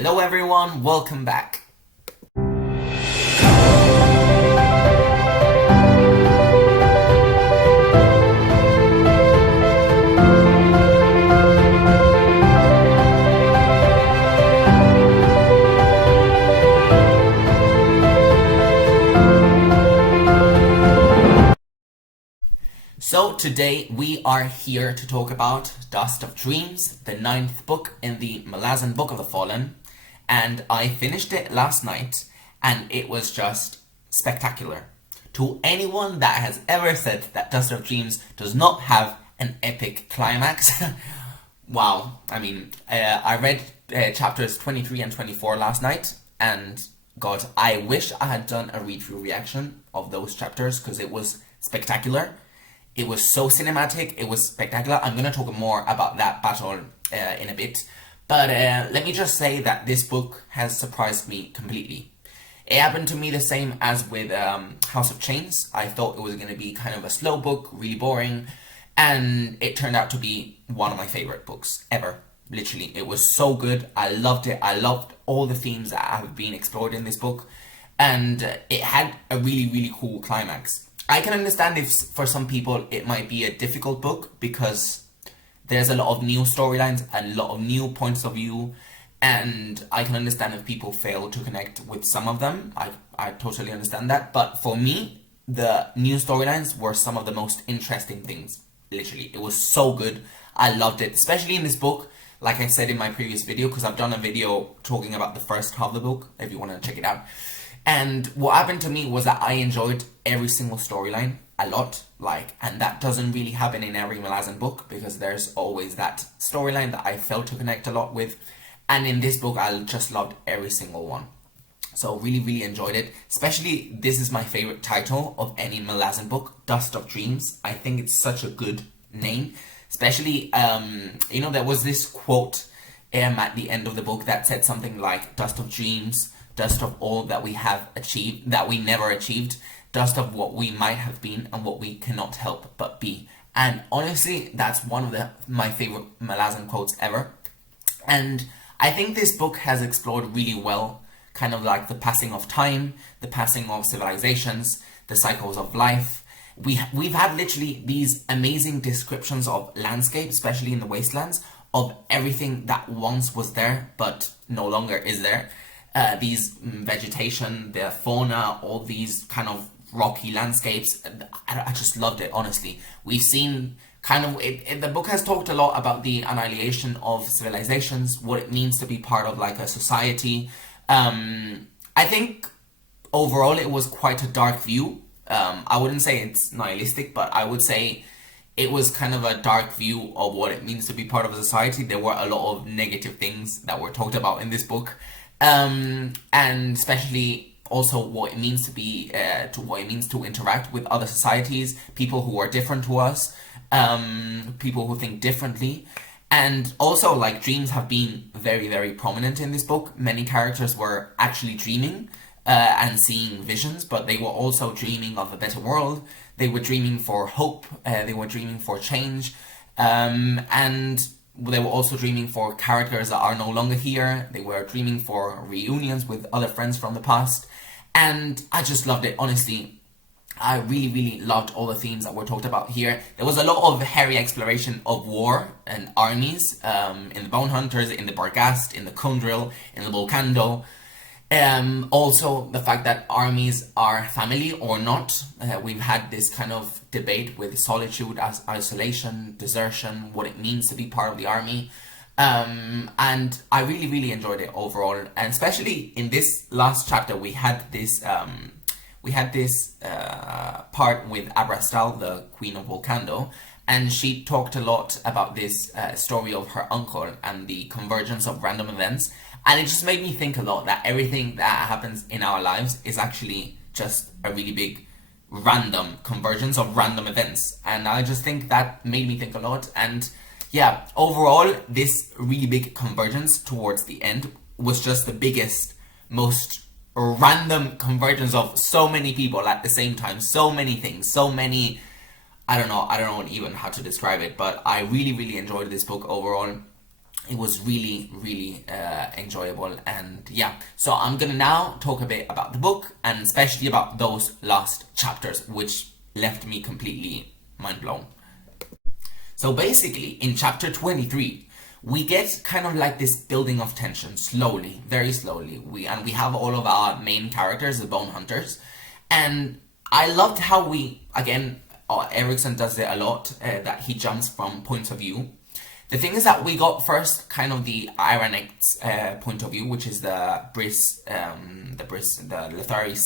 Hello everyone, welcome back. So today we are here to talk about Dust of Dreams, the 9th book in the Malazan Book of the Fallen, and I finished it last night and it was just spectacular. To anyone that has ever said that Dust of Dreams does not have an epic climax, wow. I mean, I read chapters 23 and 24 last night, and God, I wish I had done a read-through reaction of those chapters because it was spectacular. It was so cinematic, it was spectacular. I'm going to talk more about that battle in a bit. But let me just say that this book has surprised me completely. It happened to me the same as with House of Chains. I thought it was going to be kind of a slow book, really boring. And it turned out to be one of my favorite books ever. Literally, it was so good. I loved it. I loved all the themes that have been explored in this book. And it had a really, really cool climax. I can understand if for some people it might be a difficult book because there's a lot of new storylines and a lot of new points of view, and I can understand if people fail to connect with some of them. I totally understand that, but for me, the new storylines were some of the most interesting things. Literally, it was so good. I loved it, especially in this book, like I said in my previous video, because I've done a video talking about the first half of the book, if you want to check it out. And what happened to me was that I enjoyed every single storyline a lot, and that doesn't really happen in every Malazan book because there's always that storyline that I failed to connect a lot with. And in this book, I just loved every single one. So really, really enjoyed it. Especially, this is my favorite title of any Malazan book, Dust of Dreams. I think it's such a good name. Especially, there was this quote at the end of the book that said something like, Dust of Dreams, dust of all that we have achieved, that we never achieved, dust of what we might have been and what we cannot help but be. And honestly, that's one of my favorite Malazan quotes ever. And I think this book has explored really well, kind of like the passing of time, the passing of civilizations, the cycles of life. We've had literally these amazing descriptions of landscape, especially in the wastelands, of everything that once was there but no longer is there. These vegetation, the fauna, all these kind of rocky landscapes. I just loved it, honestly. We've seen kind of, the book has talked a lot about the annihilation of civilizations, what it means to be part of like a society. I think overall it was quite a dark view. I wouldn't say it's nihilistic, but I would say it was kind of a dark view of what it means to be part of a society. There were a lot of negative things that were talked about in this book. And especially also what it means to be, what it means to interact with other societies, people who are different to us, people who think differently. And also, like, dreams have been very, very prominent in this book. Many characters were actually dreaming and seeing visions, but they were also dreaming of a better world. They were dreaming for hope. They were dreaming for change. And they were also dreaming for characters that are no longer here. They were dreaming for reunions with other friends from the past. And I just loved it, honestly. I really, really loved all the themes that were talked about here. There was a lot of hairy exploration of war and armies in the Bone Hunters, in the Barghast, in the Kundril, in the Volcando. Also, the fact that armies are family or not. We've had this kind of debate with solitude, as isolation, desertion, what it means to be part of the army. And I really, really enjoyed it overall. And especially in this last chapter, we had this part with Abrastal, the Queen of Volcando, and she talked a lot about this story of her uncle and the convergence of random events. And it just made me think a lot that everything that happens in our lives is actually just a really big random convergence of random events. And I just think that made me think a lot. And yeah, overall, this really big convergence towards the end was just the biggest, most random convergence of so many people at the same time. So many things, so many, I don't know even how to describe it, but I really, really enjoyed this book overall. It was really, really enjoyable. And yeah, so I'm gonna now talk a bit about the book, and especially about those last chapters, which left me completely mind blown. So basically, in chapter 23, we get kind of like this building of tension slowly, very slowly. We have all of our main characters, the bone hunters, and I loved how we, again, Erickson does it a lot, that he jumps from points of view. The thing is that we got first kind of the Ironect's point of view, which is the Lethari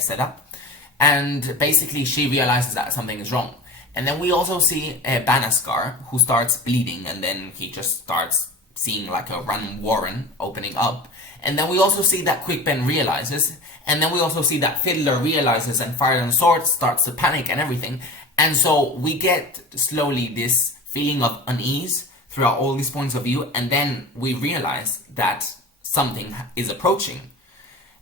setup, and basically she realizes that something is wrong. And then we also see Banaskar, who starts bleeding, and then he just starts seeing like a random warren opening up. And then we also see that Quick Ben realizes, and then we also see that Fiddler realizes, and Fire and Sword starts to panic and everything. And so we get slowly this feeling of unease throughout all these points of view, and then we realize that something is approaching.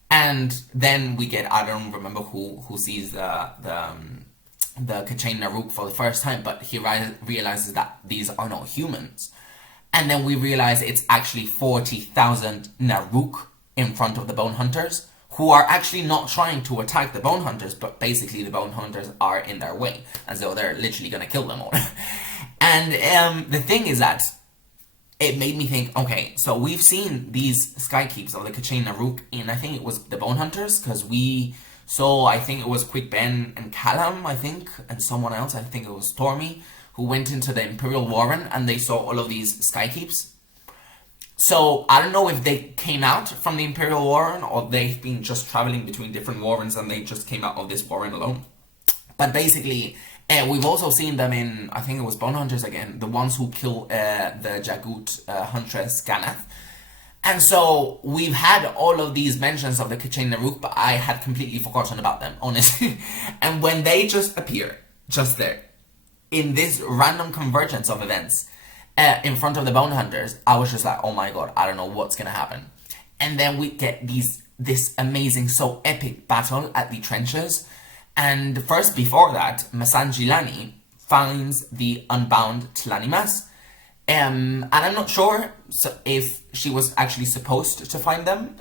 And then we get, I don't remember who sees the Kachain Naruk for the first time, but he realizes that these are not humans. And then we realize it's actually 40,000 Naruk in front of the Bone Hunters, who are actually not trying to attack the Bone Hunters, but basically the Bone Hunters are in their way, as though they're literally gonna kill them all. And the thing is that it made me think, okay, so we've seen these Skykeeps of the Kachain Naruk in, I think it was the Bone Hunters, because we saw, I think it was Quick Ben and Callum, I think, and someone else, I think it was Stormy, who went into the Imperial Warren, and they saw all of these Skykeeps. So I don't know if they came out from the Imperial Warren, or they've been just traveling between different warrens and they just came out of this warren alone. But basically, we've also seen them in, I think it was Bone Hunters again, the ones who kill the Jagut Huntress Ganath. And so we've had all of these mentions of the Kachain Naruk, but I had completely forgotten about them, honestly. And when they just appear, just there, in this random convergence of events, in front of the Bone Hunters, I was just like, oh my god, I don't know what's gonna happen. And then we get this amazing, so epic battle at the trenches. And first, before that, Masan Gilani finds the unbound Tlanimas. And I'm not sure if she was actually supposed to find them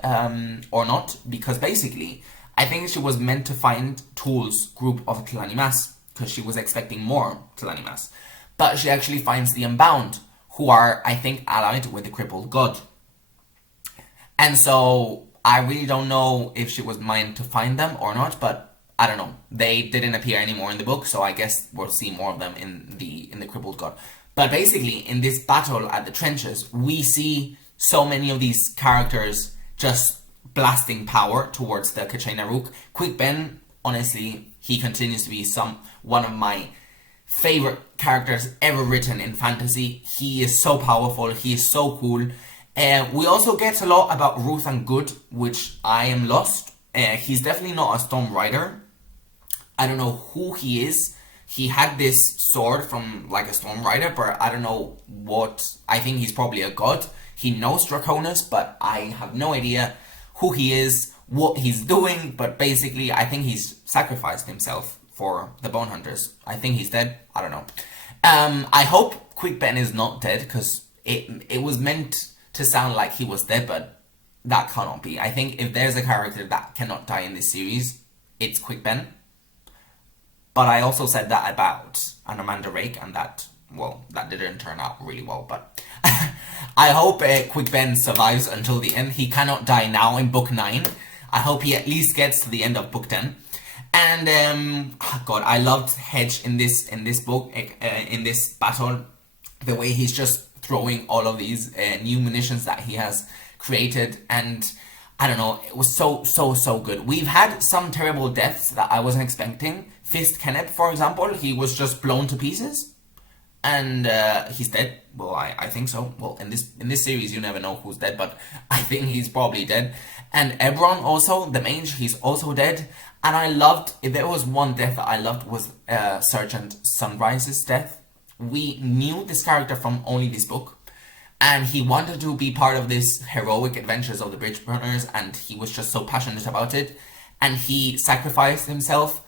or not, because basically, I think she was meant to find Tool's group of Tlanimas, because she was expecting more Tlanimas. But she actually finds the Unbound, who are, I think, allied with the Crippled God. And so, I really don't know if she was meant to find them or not, but I don't know. They didn't appear anymore in the book, so I guess we'll see more of them in the Crippled God. But basically, in this battle at the trenches, we see so many of these characters just blasting power towards the Kachain Naruk. Quick Ben, honestly, he continues to be one of my favorite characters ever written in fantasy. He is so powerful, he is so cool. We also get a lot about Ruth and Good, which I am lost. He's definitely not a Storm Rider. I don't know who he is. He had this sword from like a Storm Rider, but I don't know what. I think he's probably a god. He knows Draconis, but I have no idea who he is, what he's doing. But basically, I think he's sacrificed himself for the Bone Hunters. I think he's dead. I don't know. I hope Quick Ben is not dead, because it was meant to sound like he was dead, but that cannot be. I think if there's a character that cannot die in this series, it's Quick Ben. But I also said that about Amanda Rake, and that didn't turn out really well. But I hope Quick Ben survives until the end. He cannot die now in book 9. I hope he at least gets to the end of book 10. And God, I loved Hedge in this book, in this battle. The way he's just throwing all of these new munitions that he has created, and I don't know, it was so good. We've had some terrible deaths that I wasn't expecting. Fist Kenneth, for example, he was just blown to pieces, and he's dead. Well, I think so. Well, in this series, you never know who's dead, but I think he's probably dead. And Ebron also, the mage, he's also dead. And I loved, if there was one death that I loved, was Sergeant Sunrise's death. We knew this character from only this book, and he wanted to be part of this heroic adventures of the Bridgeburners, and he was just so passionate about it, and he sacrificed himself.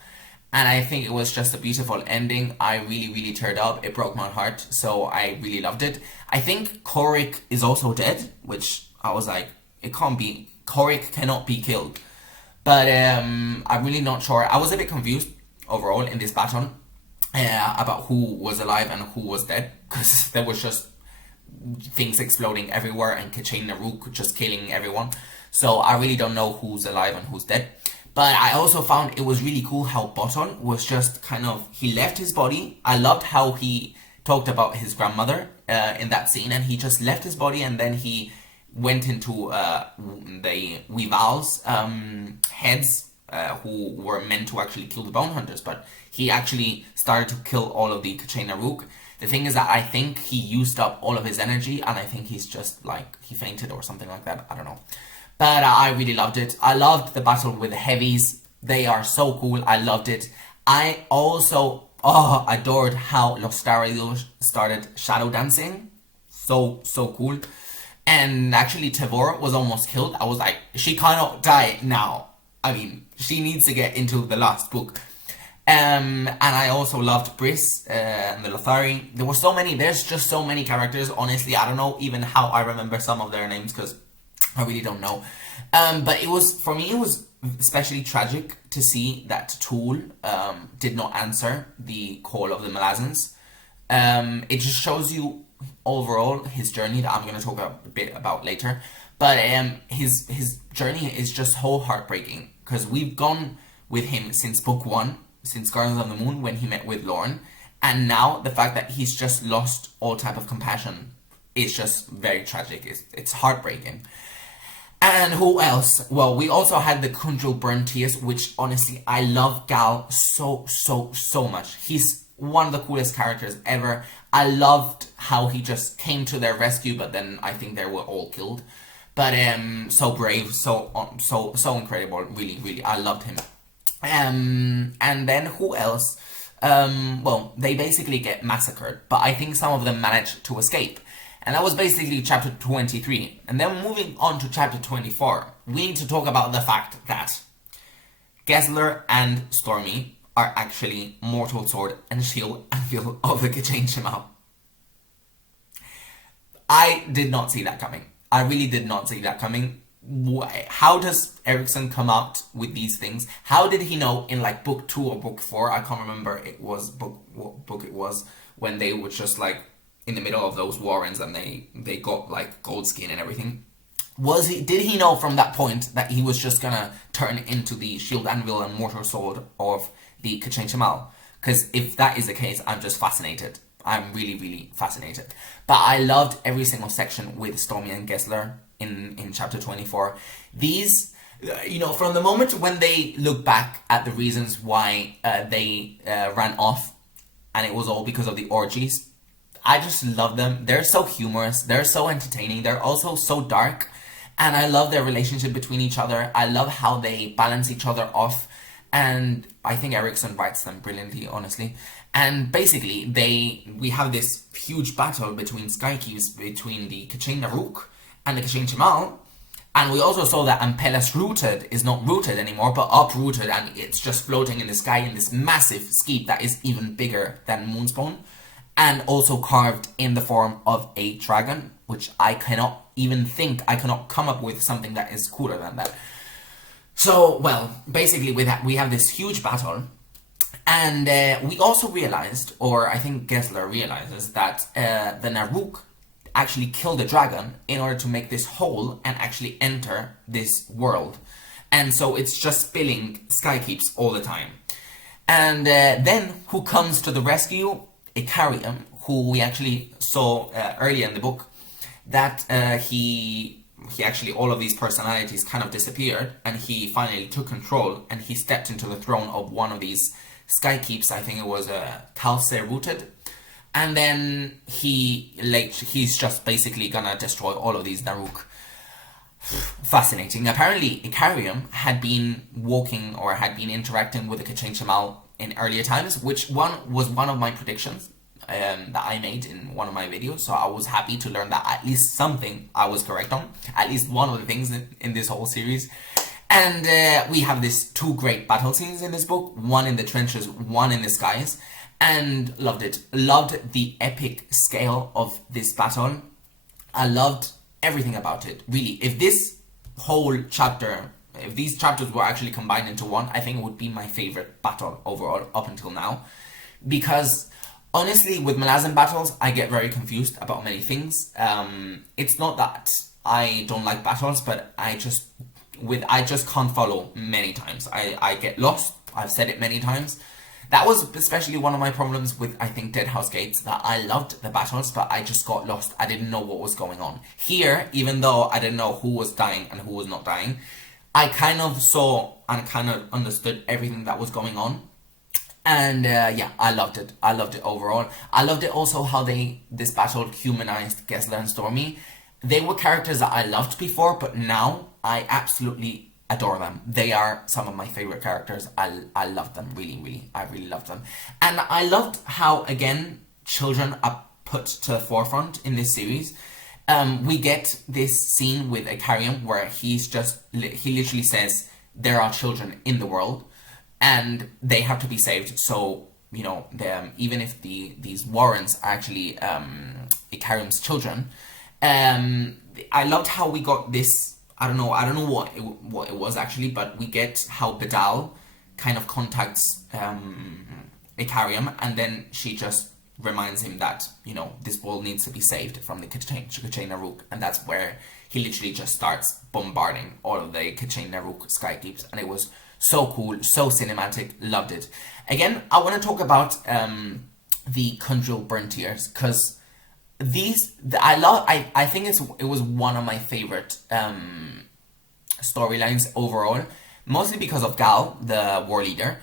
and I think it was just a beautiful ending. I really teared up. It broke my heart, so I really loved it. I think Korik is also dead, which I was like, it can't be. Korik cannot be killed. But I'm really not sure. I was a bit confused overall in this battle about who was alive and who was dead, because there was just things exploding everywhere and Kachain Naruk just killing everyone. So I really don't know who's alive and who's dead. But I also found it was really cool how Botton was just kind of, he left his body. I loved how he talked about his grandmother in that scene, and he just left his body, and then he went into the Weeval's heads, who were meant to actually kill the Bone Hunters, but he actually started to kill all of the Kachain Naruk. The thing is that I think he used up all of his energy, and I think he's just like, he fainted or something like that, I don't know. But I really loved it. I loved the battle with the heavies. They are so cool. I loved it. I also adored how Lostarios started shadow dancing. So cool. And actually Tavor was almost killed. I was like, she cannot die now. I mean, she needs to get into the last book. And I also loved Briss and the Lothari. There were so many. There's just so many characters. Honestly, I don't know even how I remember some of their names, because I really don't know. But it was, for me, it was especially tragic to see that Tool did not answer the call of the Malazans. It just shows you overall his journey that I'm going to talk a bit about later. But his journey is just so heartbreaking, because we've gone with him since book 1, since Guardians of the Moon, when he met with Lorne. And now the fact that he's just lost all type of compassion is just very tragic. It's heartbreaking. And who else? Well, we also had the Kundril Burntius, which honestly, I love Gal so much. He's one of the coolest characters ever. I loved how he just came to their rescue, but then I think they were all killed. But so brave, so incredible. Really, I loved him. And then who else? Well, they basically get massacred, but I think some of them managed to escape. And that was basically chapter 23. And then moving on to chapter 24, we need to talk about the fact that Gessler and Stormy are actually mortal sword and shield and feel of the Kachain Shemal. I did not see that coming. I really did not see that coming. How does Erickson come out with these things? How did he know in like book 2 or book 4? I can't remember. It was what book it was, when they were just like in the middle of those warrens and they got like gold skin and everything. Did he know from that point that he was just gonna turn into the shield anvil and mortal sword of the Kachain Shemal? Because if that is the case, I'm just fascinated. I'm really fascinated. But I loved every single section with Stormy and Gessler in chapter 24. These, from the moment when they look back at the reasons why they ran off, and it was all because of the orgies, I just love them. They're so humorous. They're so entertaining. They're also so dark. And I love their relationship between each other. I love how they balance each other off. And I think Erickson writes them brilliantly, honestly. And basically, we have this huge battle between Skykeeps, between the Kachain Naruk and the Kachain Shemal. And we also saw that Ampelas Rooted is not rooted anymore, but uprooted. And it's just floating in the sky in this massive skeep that is even bigger than Moonspawn. And also carved in the form of a dragon, which I cannot come up with something that is cooler than that. So, well, basically with that, we have this huge battle. And we also realized, or I think Gessler realizes, that the Naruk actually killed the dragon in order to make this hole and actually enter this world. And so it's just spilling Skykeeps all the time. And then who comes to the rescue? Ikariam, who we actually saw earlier in the book, that he actually, all of these personalities kind of disappeared, and he finally took control, and he stepped into the throne of one of these Skykeeps. I think it was Kalse Rooted, and then he's just basically gonna destroy all of these Naruk. Fascinating. Apparently, Ikariam had been walking or had been interacting with the Kachain Shemal in earlier times, which was one of my predictions that I made in one of my videos. So I was happy to learn that at least something I was correct on, at least one of the things in this whole series. And we have these two great battle scenes in this book, one in the trenches, one in the skies, and loved it. Loved the epic scale of this battle. I loved everything about it, really. If this whole chapter, if these chapters were actually combined into one, I think it would be my favorite battle overall up until now. Because honestly, with Malazan battles, I get very confused about many things. It's not that I don't like battles, but I just can't follow many times. I get lost. I've said it many times. That was especially one of my problems with, I think, Dead House Gates, that I loved the battles, but I just got lost. I didn't know what was going on. Here, even though I didn't know who was dying and who was not dying, I kind of saw and kind of understood everything that was going on. And yeah, I loved it. I loved it overall. I loved it also how this battle humanized Gessler and Stormy. They were characters that I loved before, but now I absolutely adore them. They are some of my favorite characters. I love them, really. I really loved them. And I loved how, again, children are put to the forefront in this series. We get this scene with Icarium where he literally says there are children in the world and they have to be saved. So, you know, even if these Warrens are actually Icarium's children, I loved how we got this. I don't know what it was actually, but we get how Bedal kind of contacts Icarium, and then she just reminds him that, you know, this world needs to be saved from the K'chain Naruk, and that's where he literally just starts bombarding all of the K'chain Naruk skykeeps, and it was so cool, so cinematic, loved it. Again, I want to talk about the Kundril Burn Tears, because I think it was one of my favorite storylines overall, mostly because of Gal, the war leader,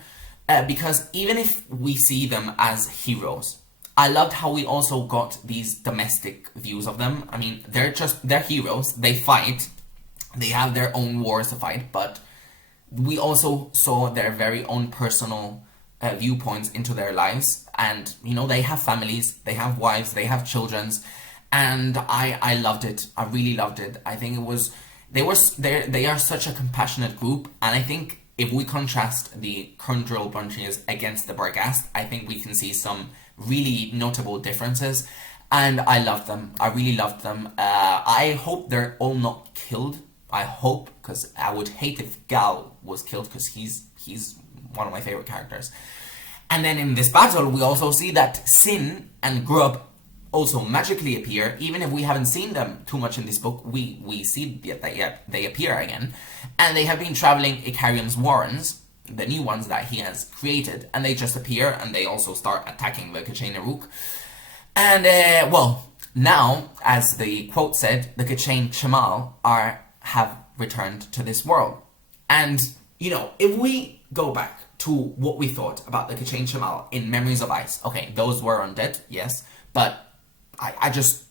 because even if we see them as heroes, I loved how we also got these domestic views of them. I mean, they're heroes, they fight, they have their own wars to fight, but we also saw their very own personal viewpoints into their lives, and you know, they have families, they have wives, they have children, and I loved it. I really loved it. I think they are such a compassionate group, and I think if we contrast the Kundril Bunches against the Barghast, I think we can see some really notable differences, and I loved them. I really loved them. I hope they're all not killed. I hope, because I would hate if Gal was killed, because he's one of my favorite characters. And then in this battle, we also see that Sin and Grub also magically appear. Even if we haven't seen them too much in this book, we see that they appear again. And they have been traveling Icarium's Warrens, the new ones that he has created, and they just appear, and they also start attacking the K'chain Naruk. And, well, now, as the quote said, the K'chain Chamal have returned to this world. And, you know, if we go back to what we thought about the K'chain Chamal in Memories of Ice, okay, those were undead, yes, but I just,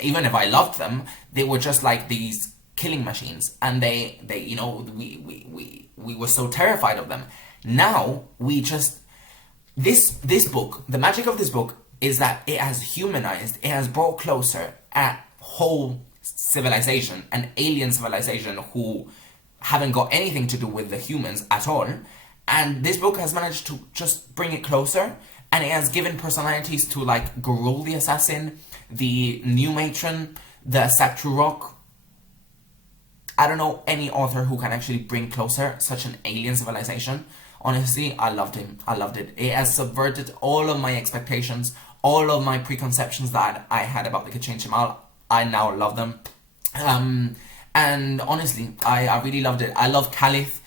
even if I loved them, they were just like these killing machines, and they you know, we were so terrified of them. Now, this book, the magic of this book is that it has humanized, it has brought closer a whole civilization, an alien civilization who haven't got anything to do with the humans at all, and this book has managed to just bring it closer, and it has given personalities to like Gorul the Assassin, the New Matron, the Sakturok. I don't know any author who can actually bring closer such an alien civilization. Honestly, I loved him. I loved it. It has subverted all of my expectations, all of my preconceptions that I had about the K'chain Chamal. I now love them. And honestly, I really loved it. I love Caliph.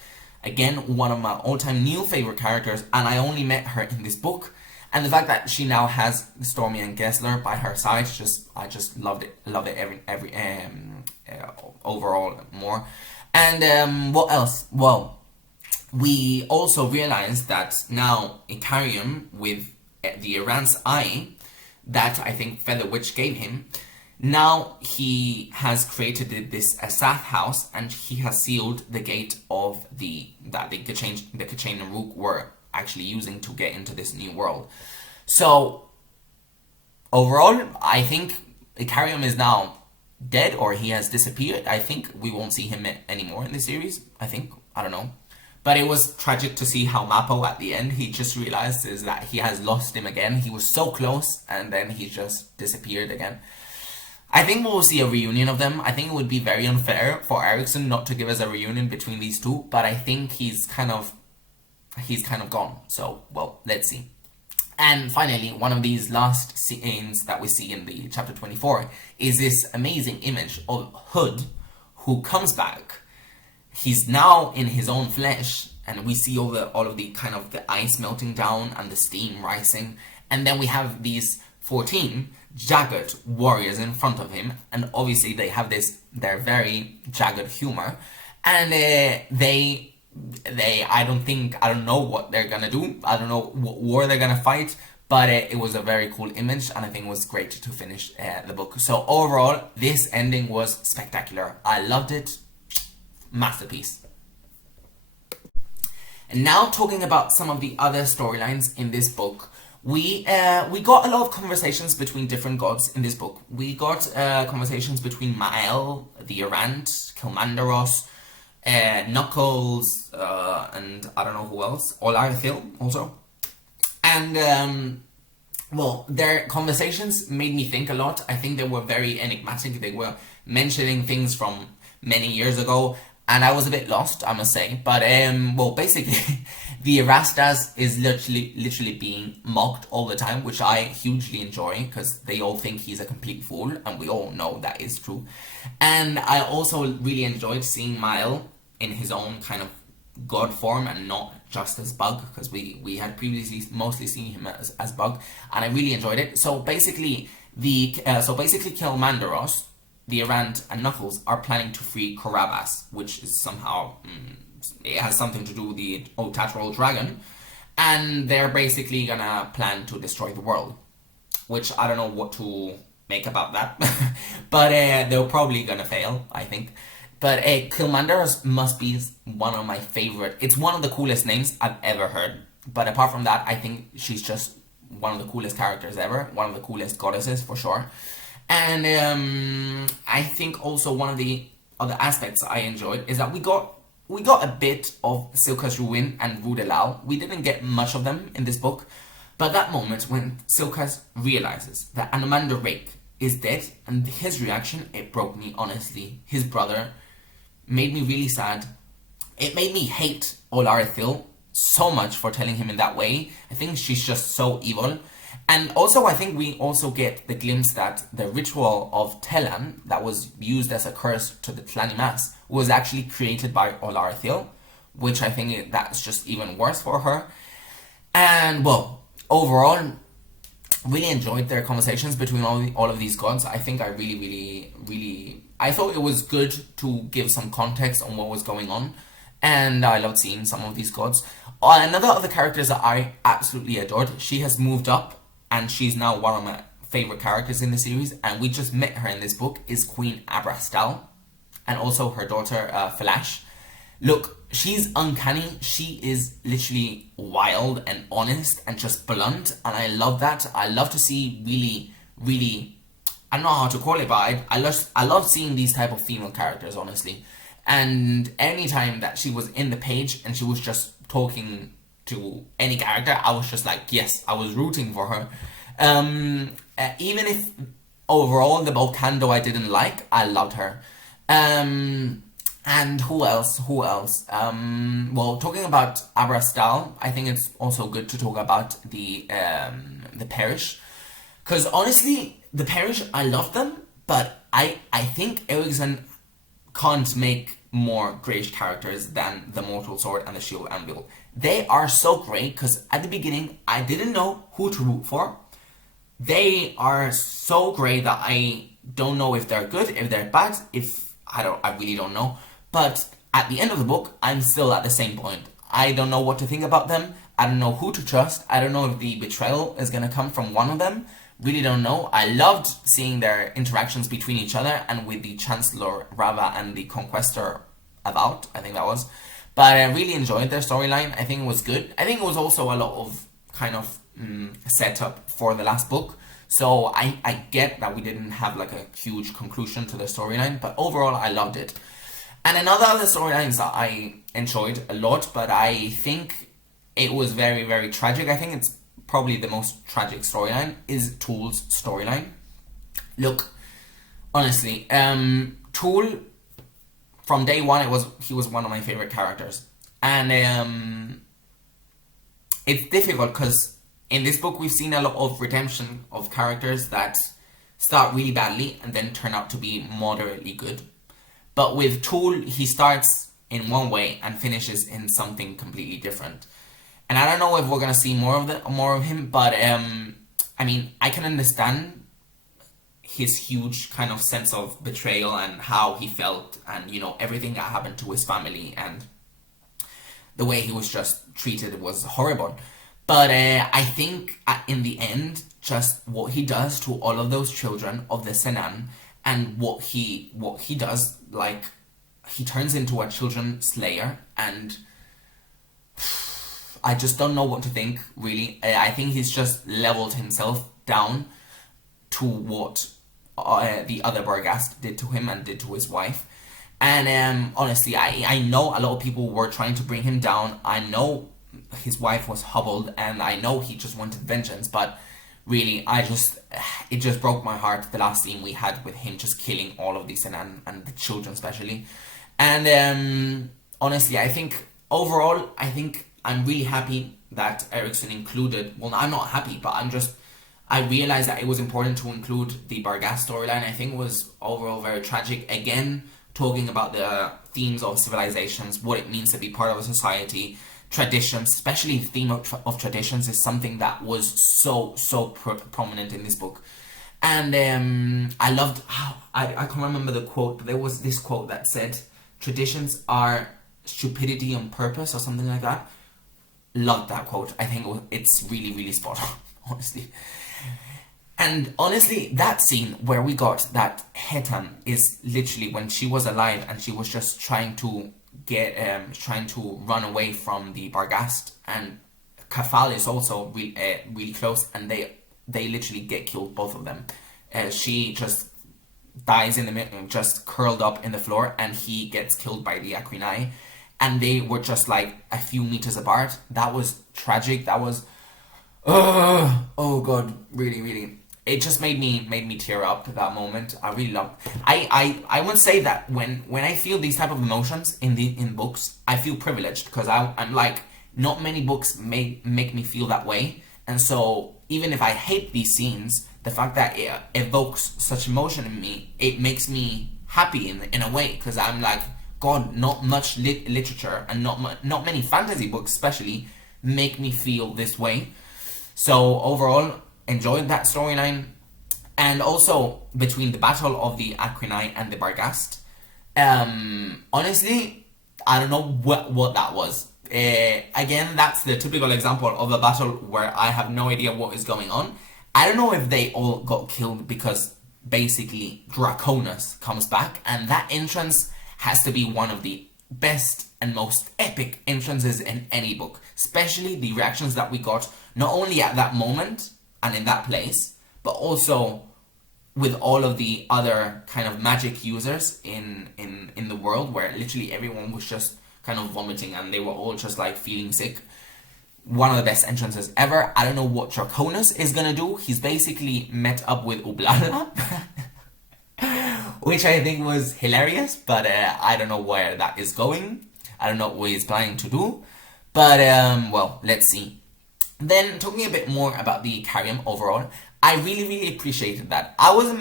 Again, one of my all-time new favorite characters, and I only met her in this book. And the fact that she now has Stormy and Gessler by her side, I just loved it. Loved it every overall more. And what else? Well, we also realized that now Icarium, with the Iran's eye that I think Feather Witch gave him, now he has created this Asath house, and he has sealed the gate of the K'chain Naruk were actually using to get into this new world. So overall, I think Icarium is now dead or he has disappeared. I think we won't see him anymore in the series. I don't know. But it was tragic to see how Mappo at the end, he just realized is that he has lost him again. He was so close and then he just disappeared again. I think we will see a reunion of them. I think it would be very unfair for Eriksson not to give us a reunion between these two, but I think he's kind of gone. So, well, let's see. And finally, one of these last scenes that we see in the chapter 24 is this amazing image of Hood, who comes back. He's now in his own flesh, and we see all of the kind of the ice melting down and the steam rising, and then we have these 14 jagged warriors in front of him, and obviously they have their very jagged humor, and I don't know what they're gonna do. I don't know what war they're gonna fight, but it was a very cool image, and I think it was great to finish the book. So overall, this ending was spectacular. I loved it. Masterpiece. And now talking about some of the other storylines in this book, we got a lot of conversations between different gods in this book. We got conversations between Mael, the Errant, Kilmandaros, Knuckles, and I don't know who else, Olarithil also. And well, their conversations made me think a lot. I think they were very enigmatic. They were mentioning things from many years ago, and I was a bit lost, I must say. But well, basically, the Erastas is literally being mocked all the time, which I hugely enjoy, because they all think he's a complete fool, and we all know that is true. And I also really enjoyed seeing Mael in his own kind of god form and not just as Bug, because we had previously mostly seen him as Bug, and I really enjoyed it. So basically, Kilmandaros, the Errant, and Knuckles are planning to free Carabas, which is somehow it has something to do with the Untitled Dragon, and they're basically gonna plan to destroy the world, which I don't know what to make about that, but they're probably gonna fail, I think. But Kilmandaros must be one of my favorite. It's one of the coolest names I've ever heard. But apart from that, I think she's just one of the coolest characters ever. One of the coolest goddesses, for sure. And I think also one of the other aspects I enjoyed is that we got a bit of Silka's Ruin and Rudelal. We didn't get much of them in this book. But that moment when Silkas realizes that Anamander Rake is dead, and his reaction, it broke me, honestly. His brother made me really sad. It made me hate Olarithil so much for telling him in that way. I think she's just so evil. And also, I think we also get the glimpse that the ritual of Telan that was used as a curse to the Tlanimas was actually created by Olarithil, which I think that's just even worse for her. And, well, overall, really enjoyed their conversations between all of these gods. I think I really I thought it was good to give some context on what was going on, and I loved seeing some of these gods. Another of the characters that I absolutely adored, she has moved up, and she's now one of my favorite characters in the series, and we just met her in this book, is Queen Abrastal, and also her daughter Falash. Look, she's uncanny. She is literally wild and honest and just blunt, and I love that. I love to see really, I don't know how to call it, but I love seeing these type of female characters, honestly. And anytime that she was in the page and she was just talking to any character, I was just like, yes, I was rooting for her. Even if overall the Volcando I didn't like, I loved her. And who else? Well, talking about Abrastal, I think it's also good to talk about the Parish. Because honestly, the Parish, I love them, but I think Eriksson can't make more great characters than the Mortal Sword and the Shield Anvil. They are so great, because at the beginning, I didn't know who to root for. They are so great that I don't know if they're good, if they're bad, I really don't know. But at the end of the book, I'm still at the same point. I don't know what to think about them. I don't know who to trust. I don't know if the betrayal is going to come from one of them. Really don't know. I loved seeing their interactions between each other and with the Chancellor Rava and the Conquestor About, I think that was. But I really enjoyed their storyline. I think it was good. I think it was also a lot of kind of setup for the last book. So I get that we didn't have like a huge conclusion to the storyline, but overall I loved it. And another other storylines that I enjoyed a lot, but I think it was very, very tragic. I think it's probably the most tragic storyline is Tool's storyline. Look, honestly, Tool, from day one, he was one of my favorite characters. And it's difficult because in this book we've seen a lot of redemption of characters that start really badly and then turn out to be moderately good. But with Tool, he starts in one way and finishes in something completely different. And I don't know if we're gonna see more of him, but I mean, I can understand his huge kind of sense of betrayal and how he felt, and everything that happened to his family, and the way he was just treated was horrible. But I think in the end, just what he does to all of those children of the Senan, and what he does, like, he turns into a children slayer, and I just don't know what to think, really. I think he's just leveled himself down to what the other Barghast did to him and did to his wife. And honestly, I know a lot of people were trying to bring him down. I know his wife was hobbled, and I know he just wanted vengeance, but really, it just broke my heart, the last scene we had with him just killing all of these and the children especially. And honestly, I think overall, I'm really happy that Erikson included, well, I'm not happy, but I realized that it was important to include the Barghast storyline. I think it was overall very tragic. Again, talking about the themes of civilizations, what it means to be part of a society, traditions, especially the theme of traditions is something that was so prominent in this book. And I loved how, I can't remember the quote, but there was this quote that said, traditions are stupidity on purpose, or something like that. Loved that quote. I think it's really, really spot on, honestly. And honestly, that scene where we got that Hetan is literally when she was alive and she was just trying to run away from the Barghast, and Kafal is also really close, and they literally get killed, both of them. She just dies in the middle, just curled up in the floor, and he gets killed by the Aquinai, and they were just like a few meters apart. That was tragic. That was oh god, really. It just made me tear up at that moment. I really loved. I would say that when I feel these type of emotions in books, I feel privileged, because I'm like, not many books make me feel that way. And so even if I hate these scenes, the fact that it evokes such emotion in me, it makes me happy in a way, because I'm like, God, not much literature and not many fantasy books especially make me feel this way. So overall, enjoyed that storyline. And also between the battle of the Aquinai and the Barghast, honestly, I don't know what that was. Again, that's the typical example of a battle where I have no idea what is going on. I don't know if they all got killed because basically Draconis comes back, and that entrance has to be one of the best and most epic entrances in any book. Especially the reactions that we got, not only at that moment and in that place, but also with all of the other kind of magic users in the world, where literally everyone was just kind of vomiting and they were all just like feeling sick. One of the best entrances ever. I don't know what Draconis is gonna do. He's basically met up with Ublala, which I think was hilarious, but I don't know where that is going. I don't know what he's planning to do, but well, let's see. Then, talking a bit more about the Karyam overall, I really appreciated that. I wasn't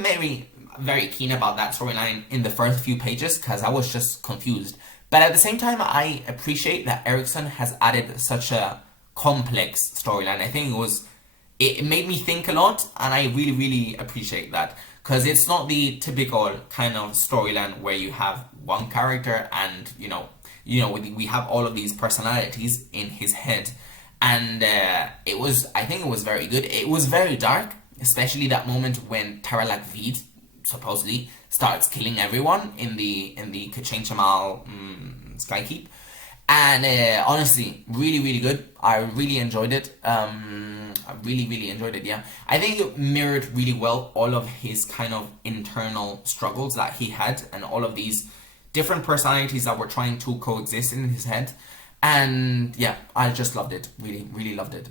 very keen about that storyline in the first few pages, because I was just confused. But at the same time, I appreciate that Erikson has added such a complex storyline. I think it made me think a lot, and I really appreciate that. Because it's not the typical kind of storyline where you have one character and, we have all of these personalities in his head. And I think it was very good. It was very dark, especially that moment when Taralak Vid supposedly starts killing everyone in the Kachin Chamal Skykeep. And honestly, really good. I really enjoyed it. I really enjoyed it. Yeah, I think it mirrored really well all of his kind of internal struggles that he had, and all of these different personalities that were trying to coexist in his head. And yeah, I just loved it. Really loved it.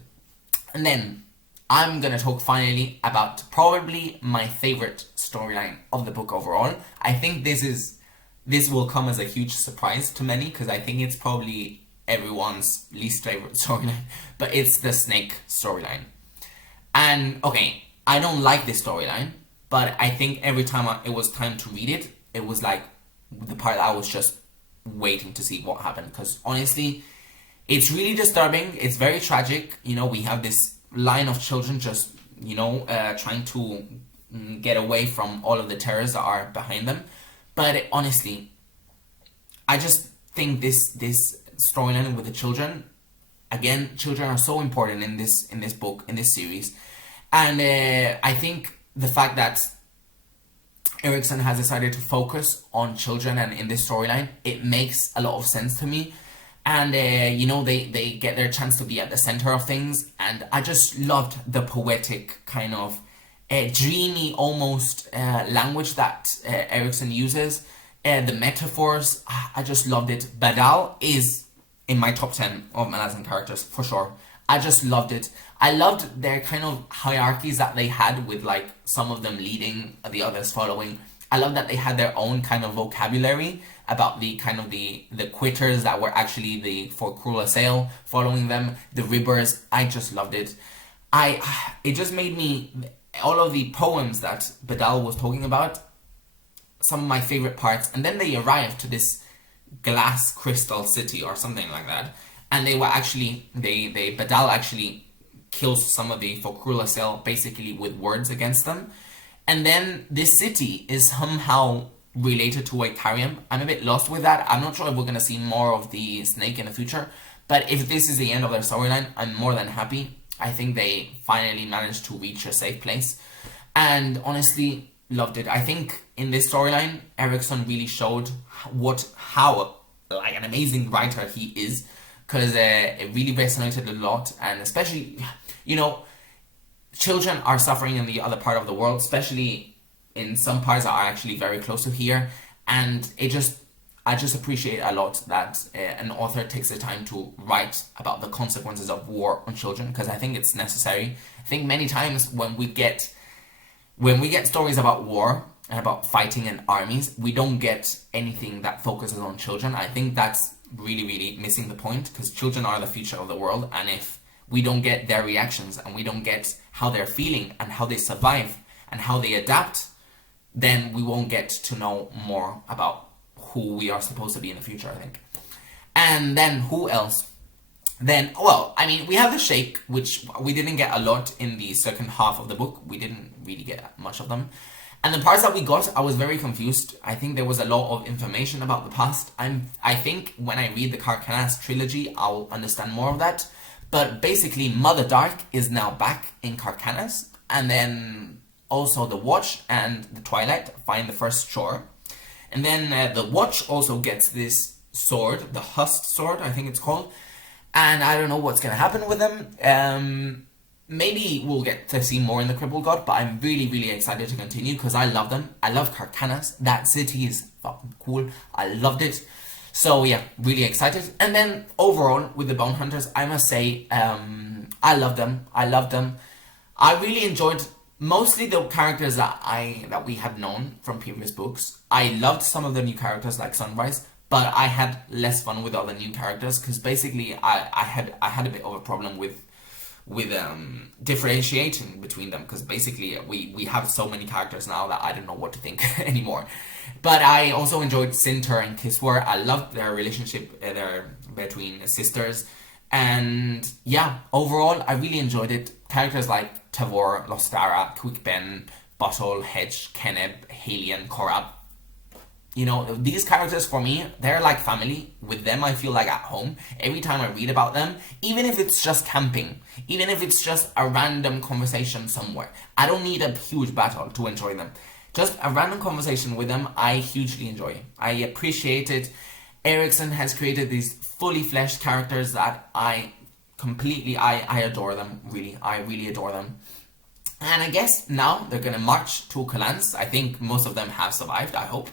And then I'm gonna talk finally about probably my favorite storyline of the book overall. I think this will come as a huge surprise to many, because I think it's probably everyone's least favorite storyline, but it's the snake storyline. And okay, I don't like this storyline, but I think every time it was time to read it, it was like the part that I was just waiting to see what happened. Because honestly, it's really disturbing. It's very tragic. You know, we have this line of children just, trying to get away from all of the terrors that are behind them. But honestly, I just think this storyline with the children, again, children are so important in this book, in this series. And I think the fact that Erikson has decided to focus on children and in this storyline, it makes a lot of sense to me. And they get their chance to be at the center of things, and I just loved the poetic kind of dreamy almost language that Erikson uses, the metaphors. I just loved it. Badal is in my top 10 of Malazan characters for sure. I just loved it. I loved their kind of hierarchies that they had, with like some of them leading, the others following. I love that they had their own kind of vocabulary about the kind of the quitters that were actually the for cruel assail following them, the ribbers. I just loved it. It just made me, all of the poems that Badal was talking about, some of my favorite parts. And then they arrived to this glass crystal city or something like that, and they were actually Badal actually kills some of the for cruel assail basically with words against them. And then this city is somehow related to Icarium. I'm a bit lost with that. I'm not sure if we're going to see more of the snake in the future. But if this is the end of their storyline, I'm more than happy. I think they finally managed to reach a safe place. And honestly, loved it. I think in this storyline, Erikson really showed how like an amazing writer he is. Because it really resonated a lot. And especially, children are suffering in the other part of the world, especially in some parts that are actually very close to here. And I just appreciate a lot that an author takes the time to write about the consequences of war on children, because I think it's necessary. I think many times when we get stories about war and about fighting in armies, we don't get anything that focuses on children. I think that's really missing the point, because children are the future of the world, and if we don't get their reactions and we don't get how they're feeling and how they survive and how they adapt, then we won't get to know more about who we are supposed to be in the future, I think. And then who else? Then, well, I mean, we have the Sheikh, which we didn't get a lot in the second half of the book. We didn't really get much of them. And the parts that we got, I was very confused. I think there was a lot of information about the past. I think when I read the Carcanas trilogy, I'll understand more of that. But basically, Mother Dark is now back in Carcanas. And then also the Watch and the Twilight find the first shore. And then the Watch also gets this sword, the Hust sword, I think it's called. And I don't know what's going to happen with them. Maybe we'll get to see more in the Crippled God, but I'm really excited to continue, because I love them. I love Carcanas. That city is fucking cool. I loved it. So yeah, really excited. And then overall, with the Bone Hunters, I must say, I love them. I really enjoyed mostly the characters that we had known from previous books. I loved some of the new characters like Sunrise, but I had less fun with all the new characters, because basically I had a bit of a problem with differentiating between them, because basically we have so many characters now that I don't know what to think anymore. But I also enjoyed Sinter and Kiswar. I loved their relationship between sisters. And yeah, overall, I really enjoyed it. Characters like Tavor, Lostara, Quickben, Bottle, Hedge, Keneb, Halion, Korab. These characters for me, they're like family. With them, I feel like at home. Every time I read about them, even if it's just camping, even if it's just a random conversation somewhere, I don't need a huge battle to enjoy them. Just a random conversation with them, I hugely enjoy. I appreciate it. Erickson has created these fully fleshed characters that I adore them, really. I really adore them. And I guess now they're going to march to Kalans. I think most of them have survived, I hope.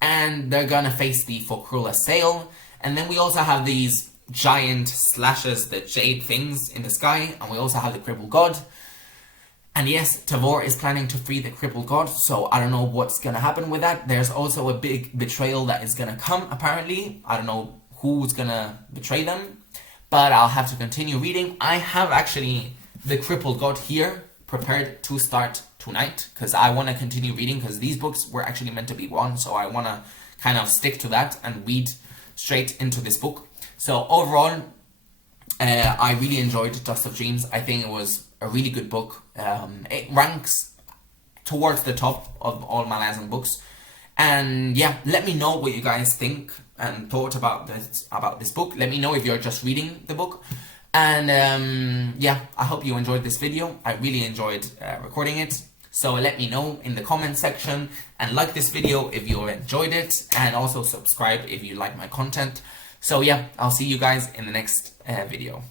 And they're going to face the Fokrula Sail. And then we also have these giant slashes, the jade things in the sky. And we also have the Crippled God. And yes, Tavor is planning to free the Crippled God, so I don't know what's going to happen with that. There's also a big betrayal that is going to come, apparently. I don't know who's going to betray them, but I'll have to continue reading. I have actually the Crippled God here, prepared to start tonight, because I want to continue reading, because these books were actually meant to be one, so I want to kind of stick to that and read straight into this book. So overall, I really enjoyed Dust of Dreams. I think it was a really good book. It ranks towards the top of all Malazan books. And yeah, let me know what you guys think and thought about this book. Let me know if you're just reading the book. And yeah, I hope you enjoyed this video. I really enjoyed recording it. So let me know in the comment section, and like this video if you enjoyed it, and also subscribe if you like my content. So yeah, I'll see you guys in the next video.